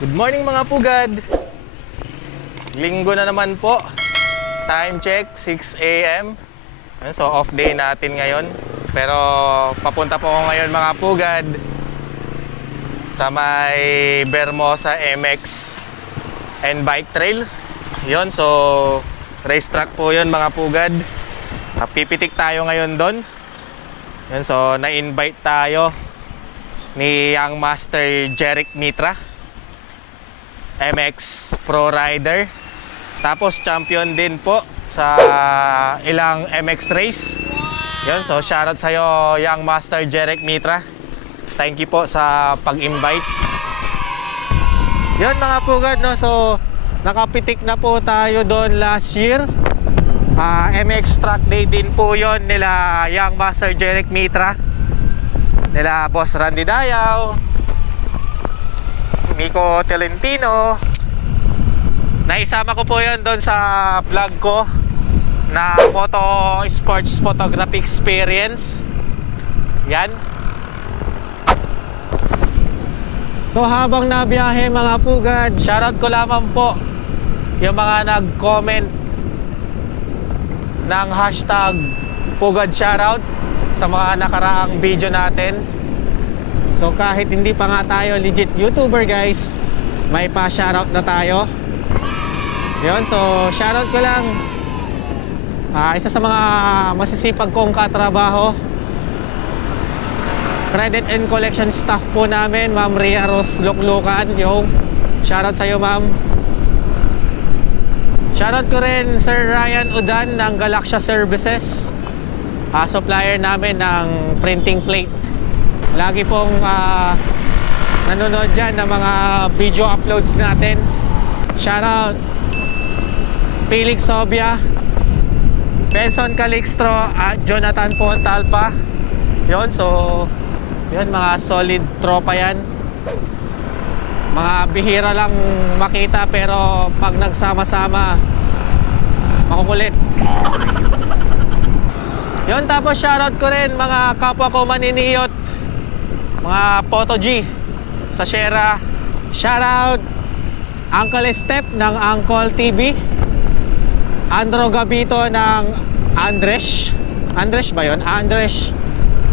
Good morning mga pugad. Linggo na naman po. Time check 6 AM. So off day natin ngayon. Pero papunta po ako ngayon mga pugad sa may Bermosa MX and Bike Trail. Yon, so racetrack po yon mga pugad. Pipitik tayo ngayon doon. Yan, so na-invite tayo ni Young Master Jeric Mitra, MX Pro Rider. Tapos champion din po sa ilang MX race. Yan, so shoutout sa'yo Young Master Jeric Mitra. Thank you po sa pag-invite. Yan mga pugad, no? So nakapitik na po tayo doon last year. MX Track Day din po yon nila Young Master Jeric Mitra, nila Boss Randy Dayaw, Miko Tolentino. Naisama ko po yon doon sa vlog ko na Moto Sports Photography Experience. Yan. So habang nabiyahe mga pugad, shoutout ko lamang po yung mga nag-comment ng hashtag Pugad Shoutout sa mga nakaraang video natin. So kahit hindi pa nga tayo legit YouTuber guys, may pa shoutout na tayo. Yun, so shoutout ko lang isa sa mga masisipag kong katrabaho, credit and collection staff po namin, Ma'am Rhea Ros Luklukan. Yung shoutout sa'yo ma'am. Shoutout ko rin Sir Ryan Udan ng Galaxia Services, supplier namin ng printing plate. Lagi pong nanonood dyan ng mga video uploads natin. Shoutout Felix Sobia, Benson Calixtro at Jonathan Pontalpa. Yun, so yun, mga solid tropa yan. Mga bihira lang makita pero pag nagsama-sama makukulit. Yun, tapos shoutout ko rin mga kapwa ko maniniyot, mga Photo G sa Sierra. Shoutout Uncle Step ng Uncle TV, Andro Gabito ng Andres ba yun? Andres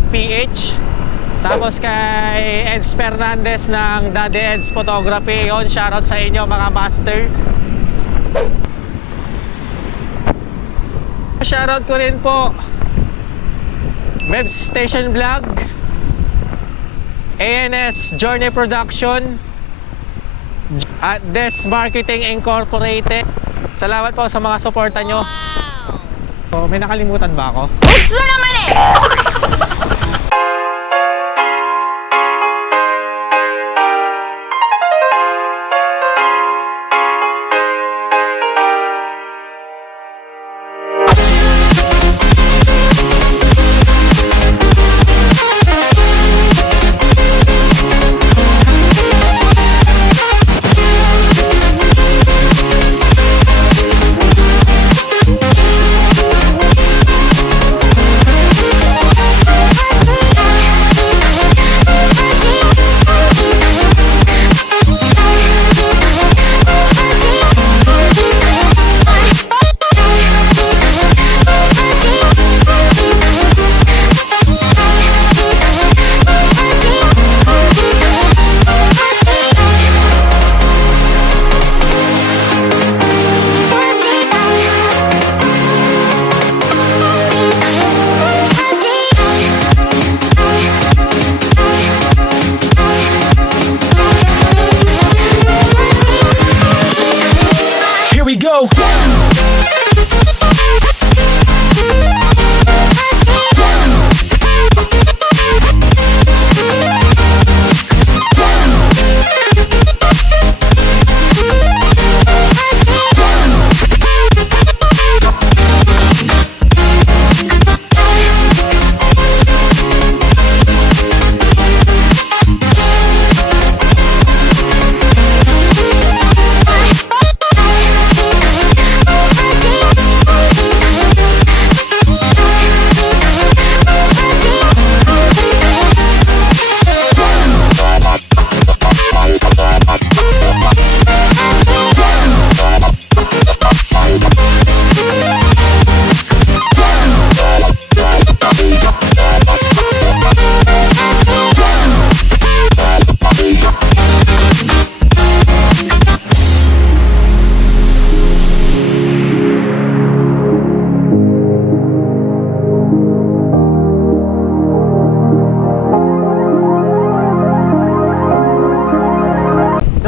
PH. Tapos kay Eds Fernandez ng Daddy Eds Photography. Yun, shoutout sa inyo mga master. Shoutout ko rin po Web Station Vlog, ANS Journey Production at Des Marketing Incorporated. Salamat po sa mga suporta nyo. So, may nakalimutan ba ako? Gusto naman eh!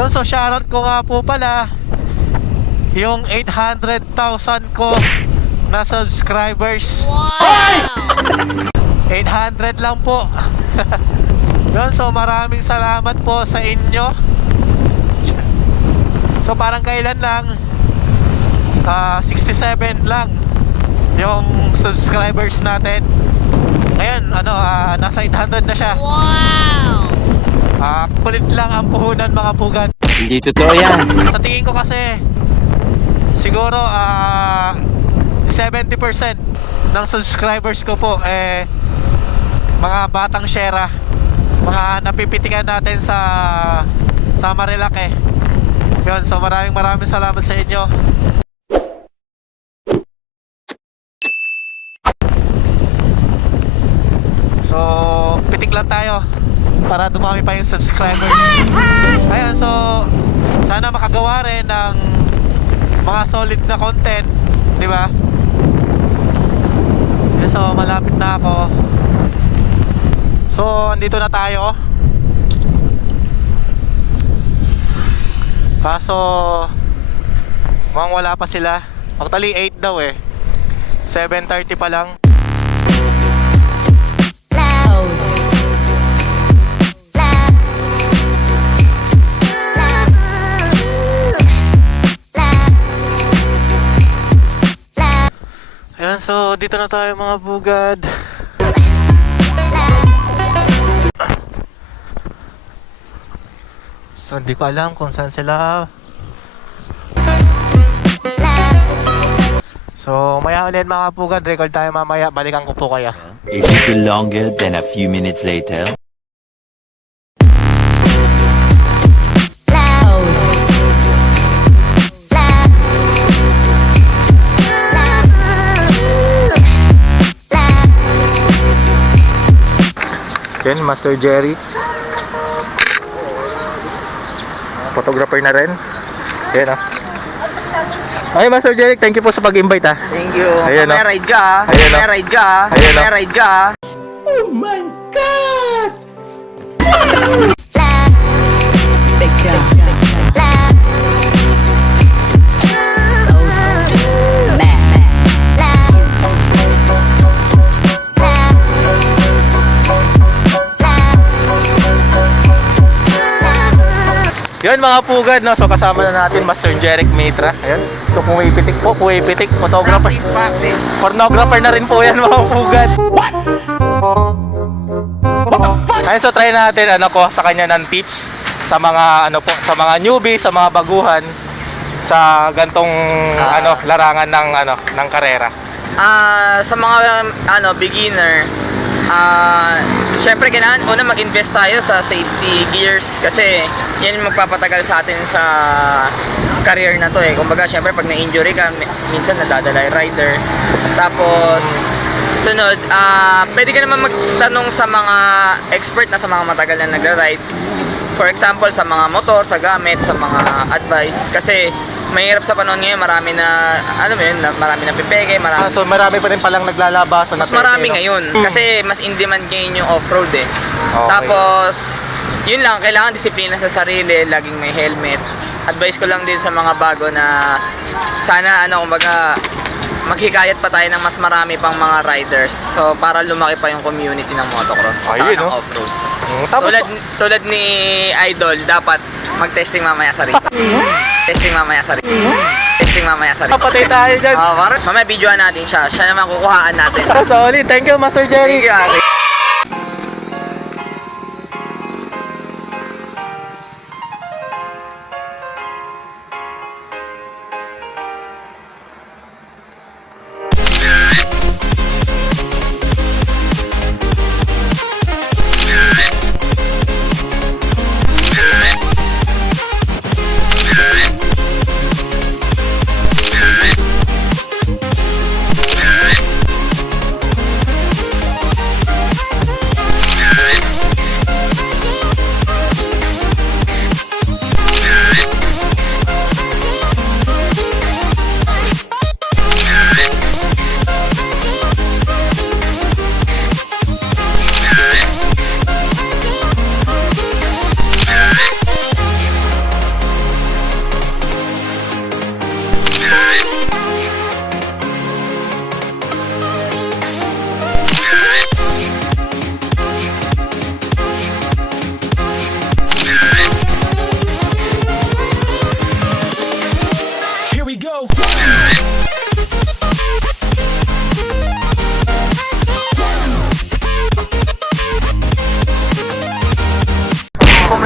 Yun, so shoutout ko nga po pala yung 800,000 ko na subscribers. Wow! 800 lang po. Yun, so maraming salamat po sa inyo. So parang kailan lang 67 lang yung subscribers natin. Ngayon, nasa 800 na siya. Wow! Kulit lang ang puhunan, mga pugad. Hindi totoo yan. Sa tingin ko kasi siguro 70% ng subscribers ko po mga batang Shera, mga napipitikan natin sa Marilake. Yun, so maraming salamat sa inyo. So pitik lang tayo para dumami pa yung subscribers. Ayun, so sana makagawa rin ng mga solid na content, di ba? Yun, so malapit na ako. So andito na tayo. Kaso mukhang wala pa sila. Actually 8 daw 7:30 pa lang. Ayan, so dito na tayo mga bugad. So hindi ko alam kung saan sila. So maya ulit mga bugad, record tayo mamaya. Balikan ko po kaya. A little longer than a few minutes later. Yan, Master Jerry. Photographer na rin. Yan Ay, Master Jerry, thank you po sa pag-invite Thank you. Ayan, May ride ka. Ayan, May ride ka. Ayan, May ride ka. Oh my God! Big John. Yan mga pugad, no? So kasama na natin Master Jeric Mitra. Ayan. So pumipitik po, photographer. Practice. Pornographer na rin po yan mga pugad. What the fuck? Ayun, so try natin sa kanya ng tips sa mga sa mga newbie, sa mga baguhan sa gantong larangan ng karera. Sa mga beginner, syempre kailangan una mag-invest tayo sa safety gears kasi yan yung magpapatagal sa atin sa career na to Kumbaga syempre pag na-injury ka, minsan nadadala yung rider. Tapos sunod, pwede ka naman magtanong sa mga expert na sa mga matagal na nagra-ride. For example, sa mga motor, sa gamit, sa mga advice. Kasi mahirap sa panahon ngayon, marami na, marami na pipeke, marami. So marami pa rin palang naglalabasan na Mas marami ngayon, kasi mas in demand ngayon yung off-road Okay. Tapos, yun lang, kailangan disiplina sa sarili, laging may helmet. Advice ko lang din sa mga bago na sana, kumbaga, maghikayat pa tayo ng mas marami pang mga riders. So, para lumaki pa yung community ng motocross sa Ayun, off-road. Tapos, Tulad ni Idol, dapat mag-testing mamaya sa rin. Testing mamaya sa rin. Testing mamaya sa rin. patay tayo dyan. Mamaya videoan natin siya. Siya naman kukuhaan natin. Solid. Thank you, Master Jerry. Thank you, ate.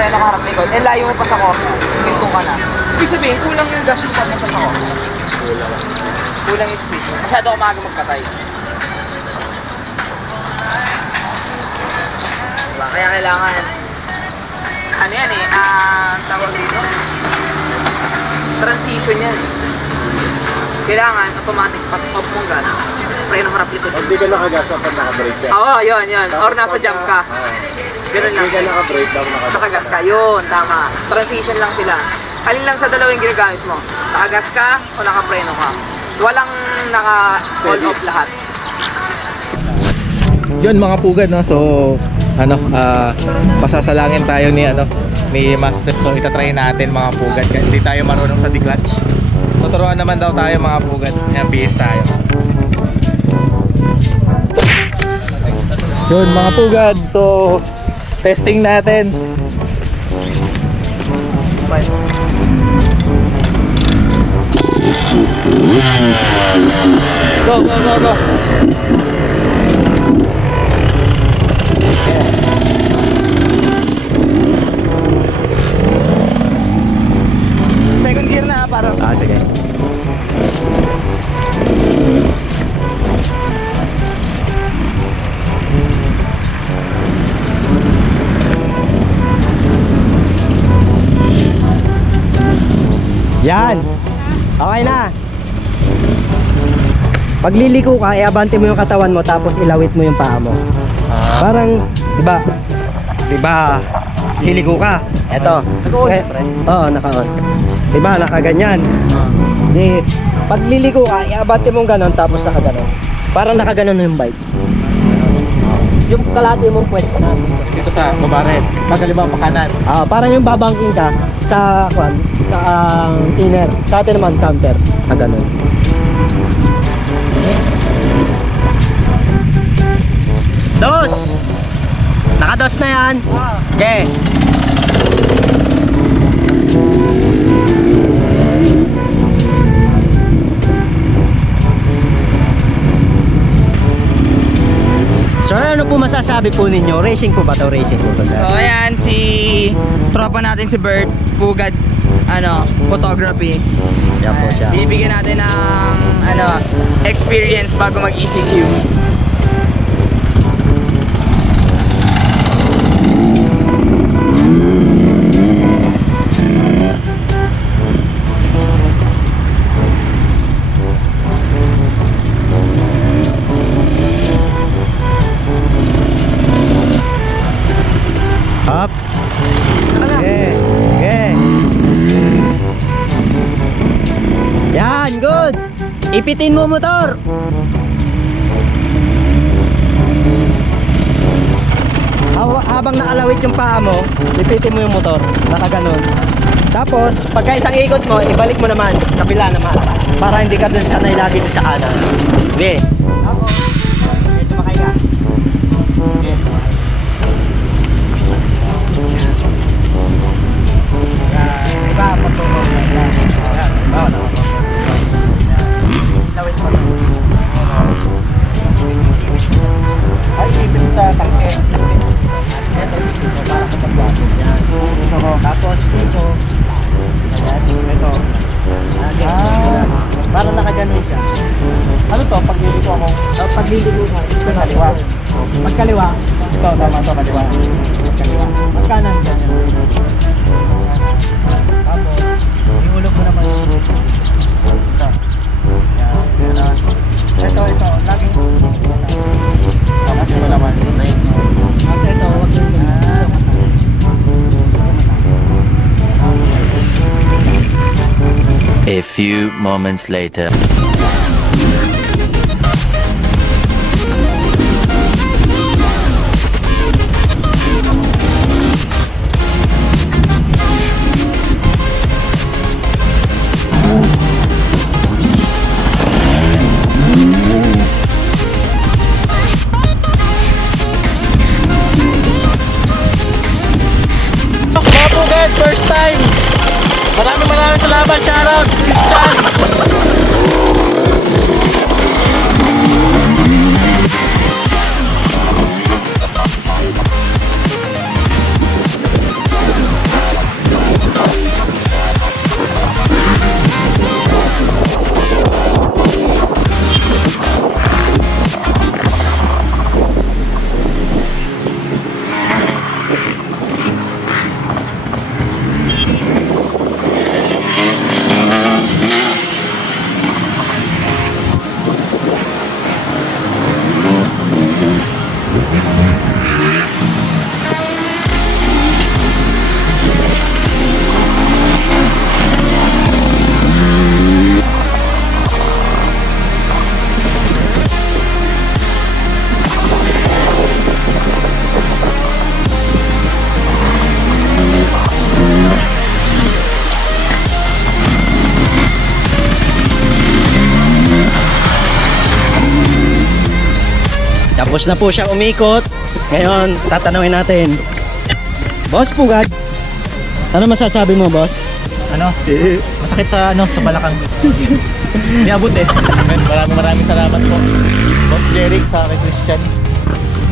nakapreno ka harap likod, eh layo mo pa sa corner, minto ka na. Ibig sabihin, kulang yung gas mo sa corner. Kulang yung speed. Masyado ako maaga magpatay. Diba? Kaya kailangan, ano yan eh, tawag dito, transition yan. Kailangan automatic pag-off mong gas, preno harap likod. Hindi ka nakagas kapag naka-brake ka. Oo, yun. Or nasa jump ka. Ganun lang. Hindi ka naka-brake lang nakagas. Nakagas ka. Yun, tama. Transition lang sila. Alin lang sa dalawang ginagamit mo? Nakagas ka o nakapreno ka? Walang naka-all off lahat. Yun mga pugad, no? So pasasalangin tayo ni Master. So itatry natin mga pugad kasi hindi tayo marunong sa declutch. Tuturuan naman daw tayo mga pugad. Kaya bihis tayo. Yun mga pugad. So testing natin. Go. Second gear na para. Sige. Yan. Okay na. Pagliliko ka, iabante mo yung katawan mo tapos ilawit mo yung paa mo. Parang, di ba, liliko ka. Eto. Oo, naka-on. Di ba, nakaganyan. Di, pagliliko ka, iabante mo ganon tapos nakaganon. Parang nakaganon na yung bike. Yung kalahati mong pwede na. Dito sa baba rin. Pagkaliba pa kanan. Parang yung babangking ka sa inner. Sa atin naman counter. Ganun. Dos! Nakados na yan. Okay. Sir, ano po masasabi po ninyo? Racing po ba to? Racing po to, sir? So ayan, si tropa natin si Bert, Pugad, photography. Yan po siya. Bibigyan natin ng experience bago mag-ECQ. Up. Okay. Okay. Yan, good. Ipitin mo motor. Habang nakalawit yung paa mo, ipitin mo yung motor. Nakaganon. Tapos, pagka isang ikot mo, ibalik mo naman, kabila naman. Para hindi ka dun sanay lagi sa kanan. Okay. Tapos, okay, sumakay ka. Okay. Diba, pagtulog na yan. Lawit mo lang. Ay, ibig sa tangke. Ito, para sa pagbago. Yan. Tapos, ito. Ito. Para nakaganon siya. Ano to? Pagliliko ako? Pagliliko ka. Ito kaliwa. Magkaliwa. Ito, tama to, kaliwa. Magkaliwa. Magkanan ka. Tapos, ihulog mo naman yung ito. Yan. Ito. Laging tapos ito naman. Tapos ito, huwag yung A few moments later. Mga pugad, first time. Maraming salamat. Shoutout, Christian. Tapos na po siya umikot. Ngayon, tatanungin natin. Boss Pugad, ano masasabi mo, boss? Ano? Masakit sa sa balakang. Hindi abot eh. Maraming salamat po. Boss Jeric sa kay Christian.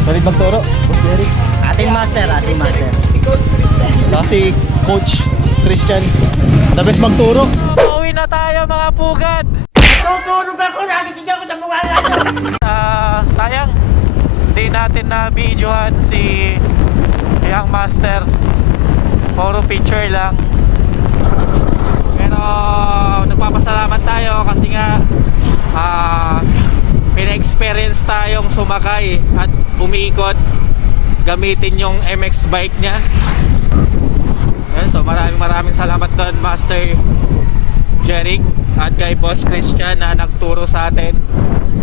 Solid magturo, Boss Jeric. Ating master. Kasi Coach Christian. The best magturo. Pauwi na tayo mga pugad. Tutulog ako, nagising ako sa mga Sayang, hindi natin na videohan si Young Master. Puro picture lang. Pero nagpapasalamat tayo kasi nga pina-experience tayong sumakay at umiikot gamitin yung MX bike niya. Yan, so maraming salamat doon Master Jeric at kay Boss Christian na nagturo sa atin,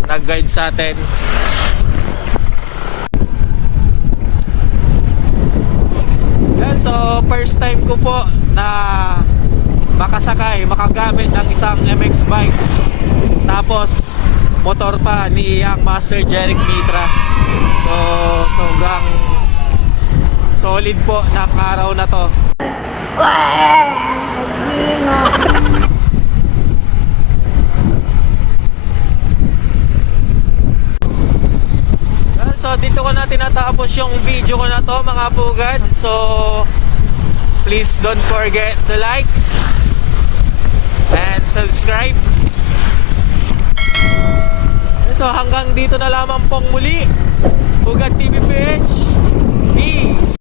nag-guide sa atin. Yan, so first time ko po na makagamit ng isang MX bike. Tapos motor pa ni Young Master Jeric Mitra. So sobrang solid po ng araw na to. So dito ko na tinatapos yung video ko na to mga pugad. So please don't forget to like and subscribe. So hanggang dito na lamang pong muli. Pugad TV PH. Peace!